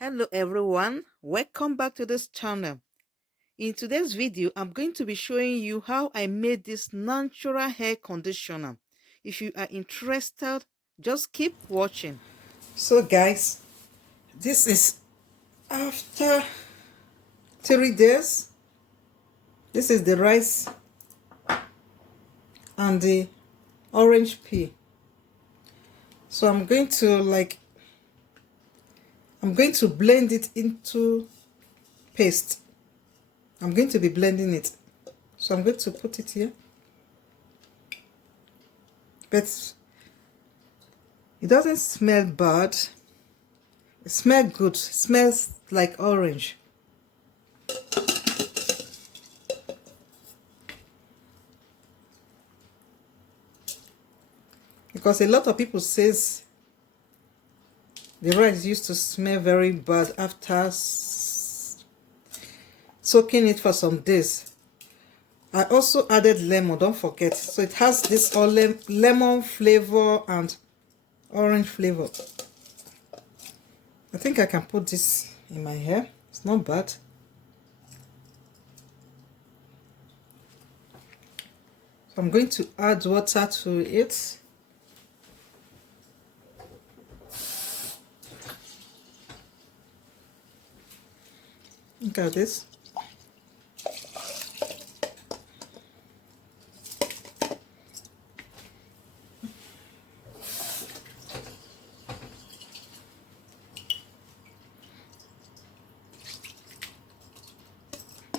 Hello everyone, welcome back to this channel. In today's video, I'm going to be showing you how I made this natural hair conditioner. If you are interested, just keep watching. So guys, this is after 3 days. This is the rice and the orange peel. So I'm going to blend it into paste. I'm going to be blending it. So I'm going to put it here. But it doesn't smell bad. It smells good. It smells like orange. Because a lot of people says the rice used to smell very bad after soaking it for some days. I also added lemon, don't forget. So it has this lemon flavor and orange flavor. I think I can put this in my hair. It's not bad. So I'm going to add water to it. Look at this.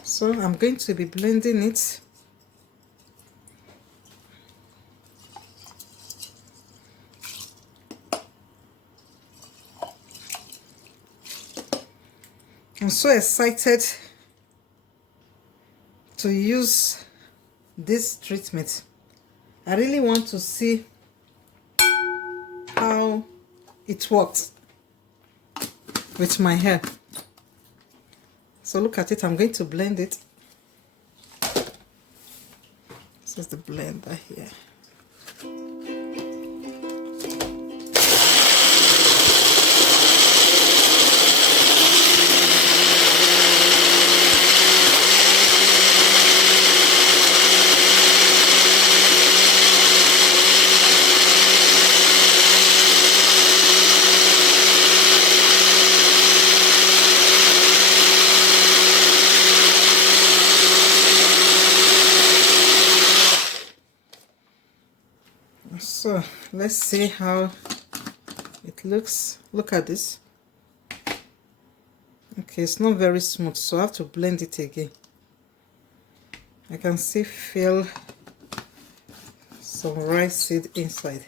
So I'm going to be blending it. I'm so excited to use this treatment. I really want to see how it works with my hair. So look at it. I'm going to blend it. This is the blender here. So let's see how it looks. Look at this. Okay, it's not very smooth, so I have to blend it again. I can feel some rice seed inside.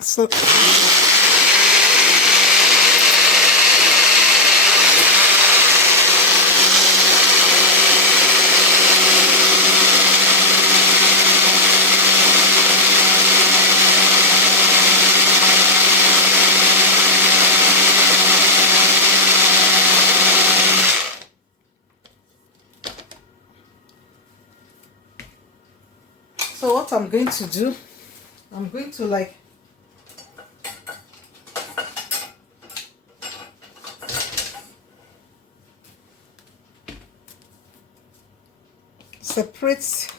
So what I'm going to do, I'm going to separate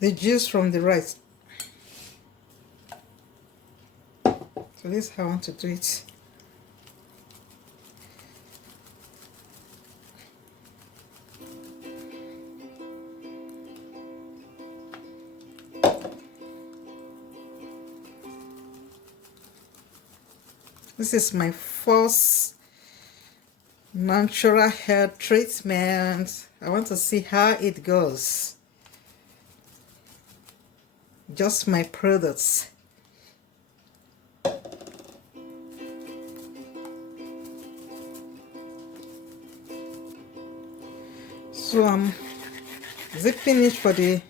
the juice from the rice. So this is how I want to do it. This is my first natural hair treatment. I want to see how it goes. Just my products. So I'm zipping it for the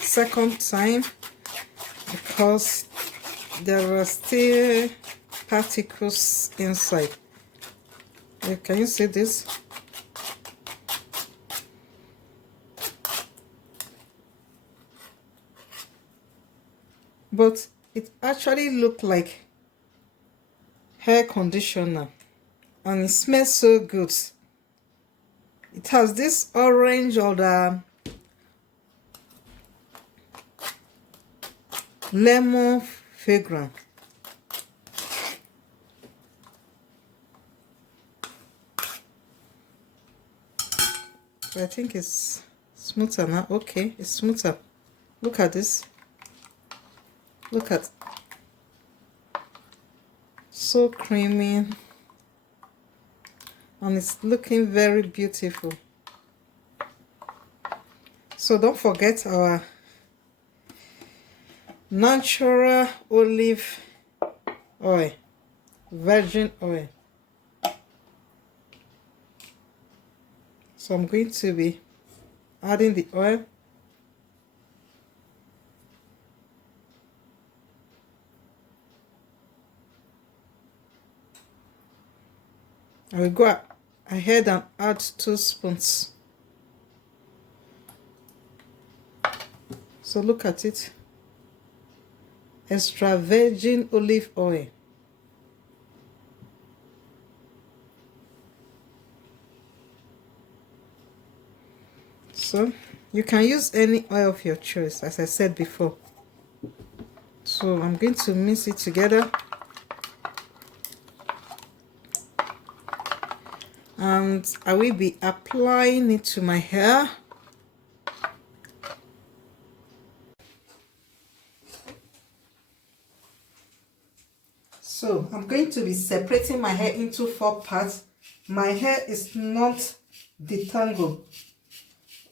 second time because there are still particles inside. Can you see this? But It actually looked like hair conditioner and it smells so good. It has this orange or the lemon fragrance. I think it's smoother now. Okay, it's smoother. Look at this. Look at, so creamy, and it's looking very beautiful. So don't forget our natural olive oil, virgin oil. So I'm going to be adding the oil. I will go ahead and add 2 spoons. So look at it. Extra virgin olive oil. So you can use any oil of your choice, as I said before. So I'm going to mix it together. And I will be applying it to my hair. So I'm going to be separating my hair into 4 parts. My hair is not detangled,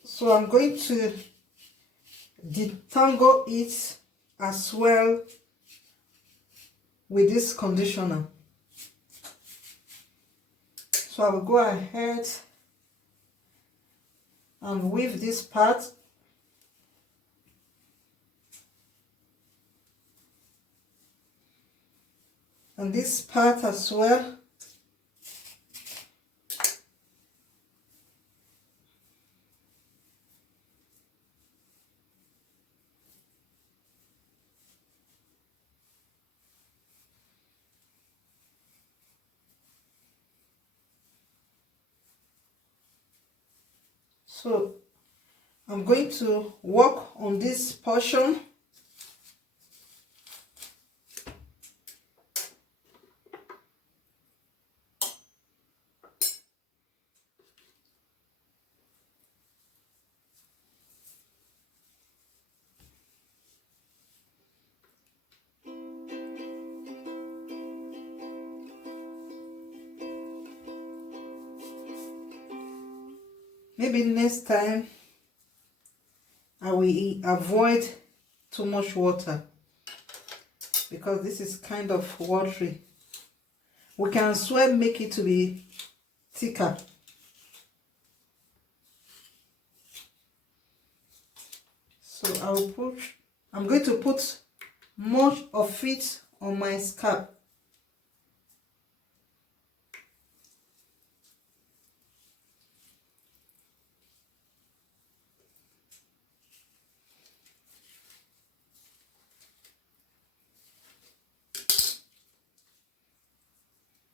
so I'm going to detangle it as well with this conditioner. So I will go ahead and weave this part. And this part as well. So I'm going to work on this portion. Maybe next time I will avoid too much water, because this is kind of watery. We can as well make it to be thicker. So I'm going to put much of it on my scalp.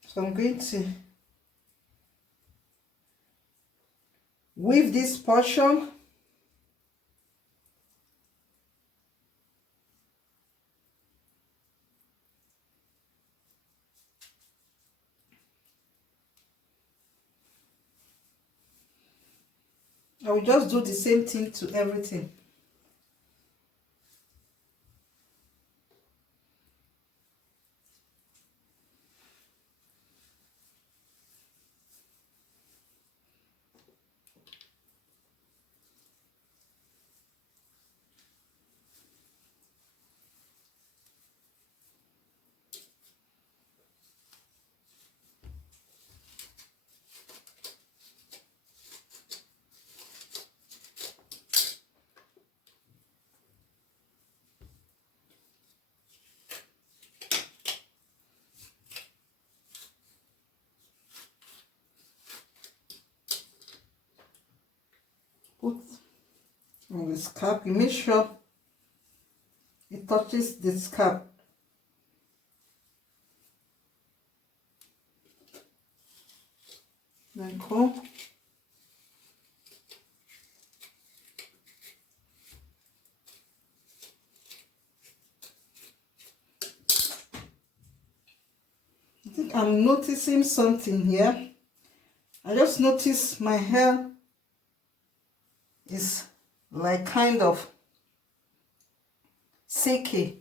So I'm going to weave this portion. I will just do the same thing to everything. Put on the scalp. You make sure it touches the scalp. Then comb. I think I'm noticing something here. I just noticed my hair is like kind of silky.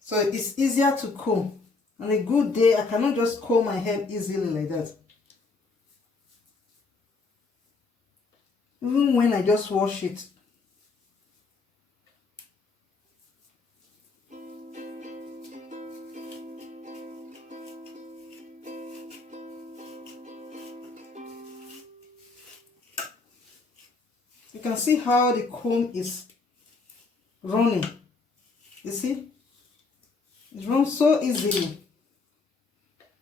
So it's easier to comb. On a good day, I cannot just comb my hair easily like that. Even when I just wash it. You can see how the comb is running. You see? It runs so easily.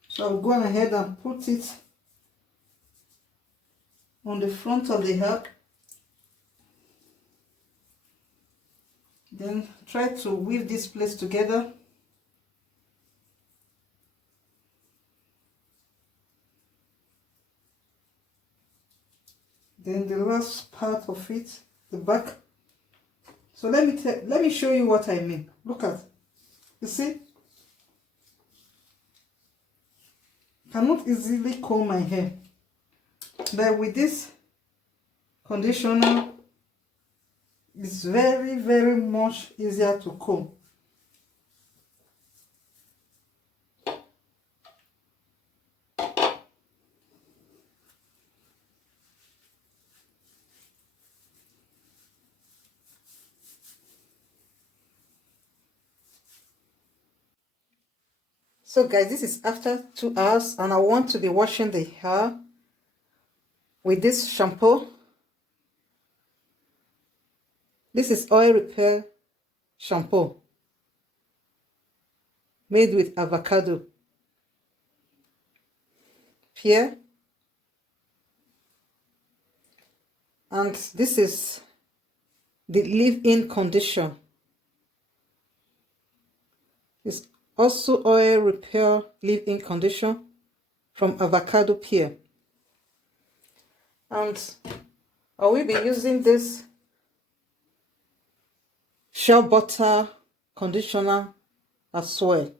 So I'll go ahead and put it on the front of the hair. Then try to weave this place together. Then the last part of it, the back. So let me show you what I mean. Look at, you see? Cannot easily comb my hair, but with this conditioner, it's very, very much easier to comb. So guys, this is after 2 hours and I want to be washing the hair with this shampoo. This is oil repair shampoo made with avocado pear, and this is the leave-in condition. It's also oil repair leave-in condition from avocado pear, and I will be using this shea butter conditioner as well.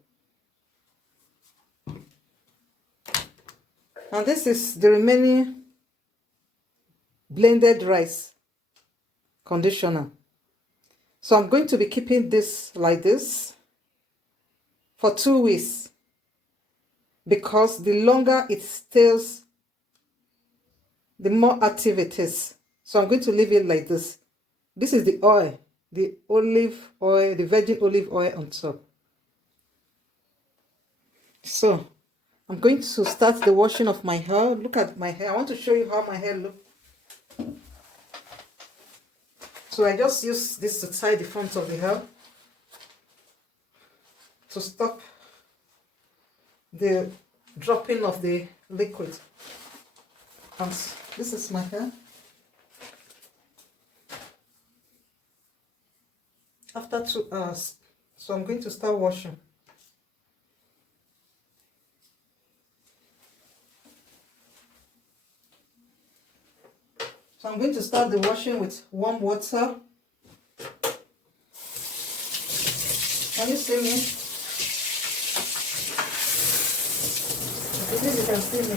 And this is the remaining blended rice conditioner. So I'm going to be keeping this like this for 2 weeks, because the longer it stays, the more active it is. So I'm going to leave it like this. This is the oil, the olive oil, the virgin olive oil on top. So I'm going to start the washing of my hair. Look at my hair. I want to show you how my hair looks. So I just use this to tie the front of the hair to stop the dropping of the liquid. And this is my hair. After 2 hours, so I'm going to start washing. So I'm going to start the washing with warm water. Can you see me? I believe you can see me.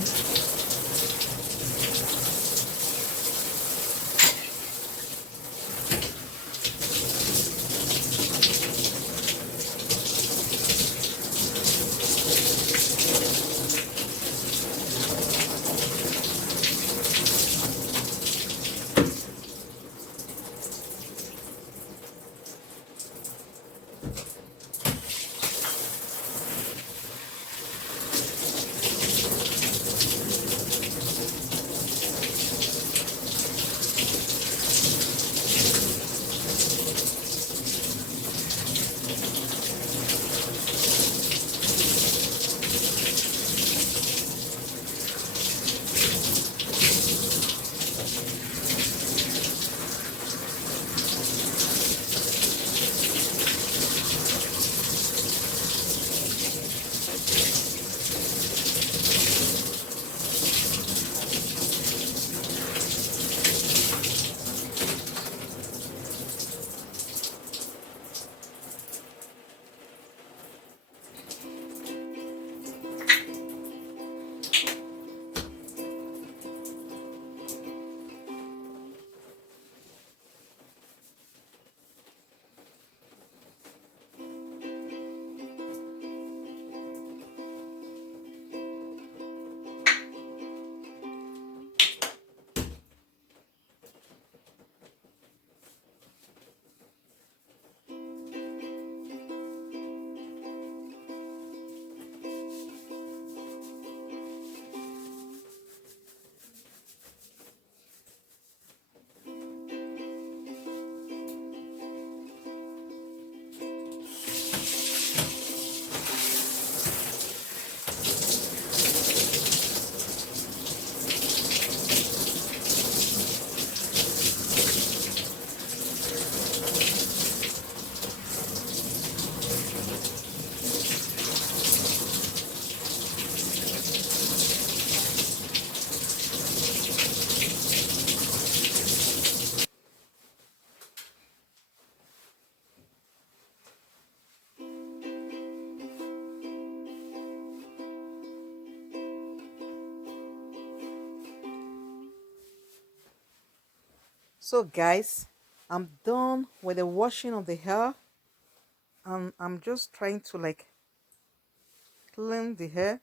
So guys, I'm done with the washing of the hair, and I'm just trying to like clean the hair.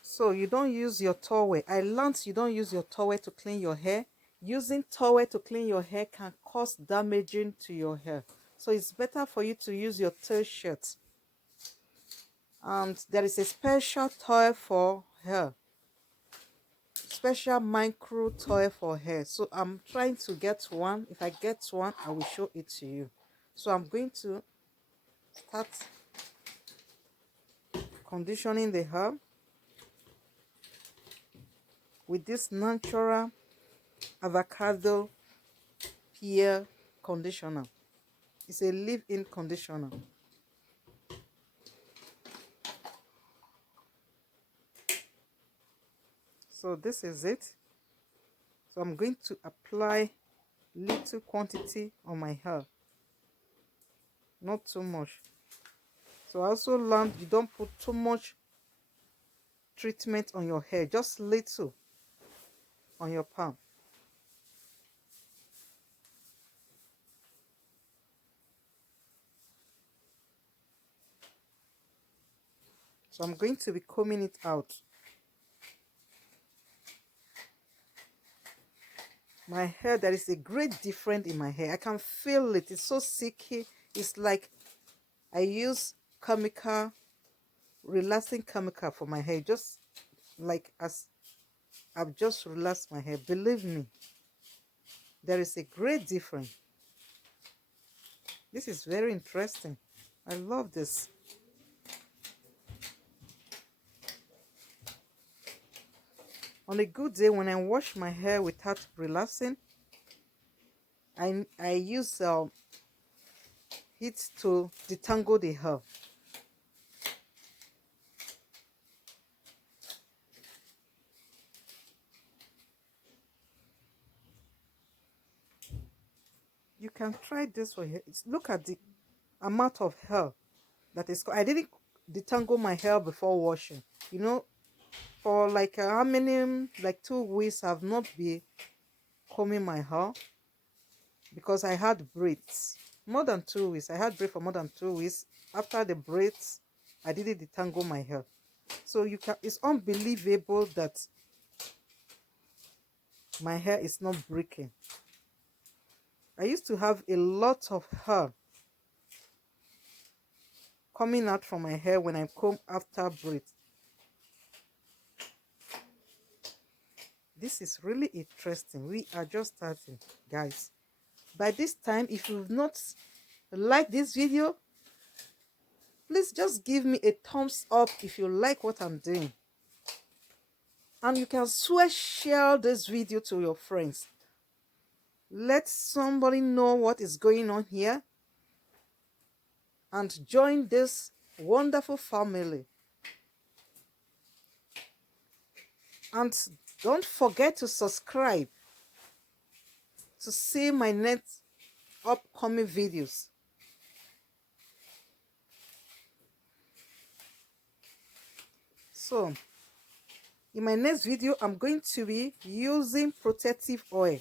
So you don't use your towel. I learned you don't use your towel to clean your hair. Using towel to clean your hair can cause damaging to your hair. So it's better for you to use your t-shirt. And there is a special towel for hair. Special micro towel for hair. So I'm trying to get one. If I get one, I will show it to you. So I'm going to start conditioning the hair with this natural avocado pear conditioner. It's a leave-in conditioner. So this is it. So I'm going to apply little quantity on my hair, not too much. So I also learned you don't put too much treatment on your hair, just little on your palm. So I'm going to be combing it out. My hair, there is a great difference in my hair. I can feel it. It's so silky. It's like I use chemical, relaxing chemical for my hair. Just like as I've just relaxed my hair. Believe me, there is a great difference. This is very interesting. I love this. On a good day, when I wash my hair without relaxing, I use heat to detangle the hair. You can try this for hair. Look at the amount of hair that is. I didn't detangle my hair before washing. You know, for like how many, like 2 weeks, I've not been combing my hair because I had braids. More than 2 weeks. I had braids for more than 2 weeks. After the braids, I didn't detangle my hair. So you can. It's unbelievable that my hair is not breaking. I used to have a lot of hair coming out from my hair when I comb after braids. This is really interesting. We are just starting, guys. By this time, if you've not liked this video, please just give me a thumbs up if you like what I'm doing. And you can swear share this video to your friends. Let somebody know what is going on here and join this wonderful family. And don't forget to subscribe to see my next upcoming videos. So in my next video, I'm going to be using protective oil.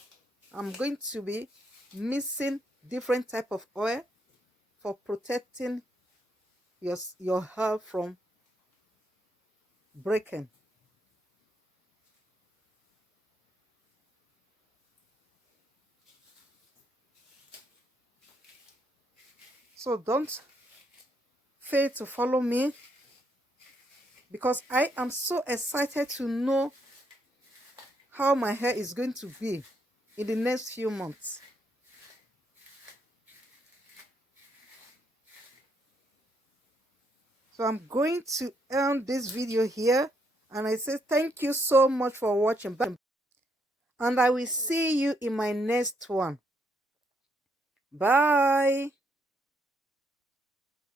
I'm going to be mixing different type of oil for protecting your hair from breaking. So don't fail to follow me, because I am so excited to know how my hair is going to be in the next few months. So I'm going to end this video here, and I say thank you so much for watching, and I will see you in my next one. Bye.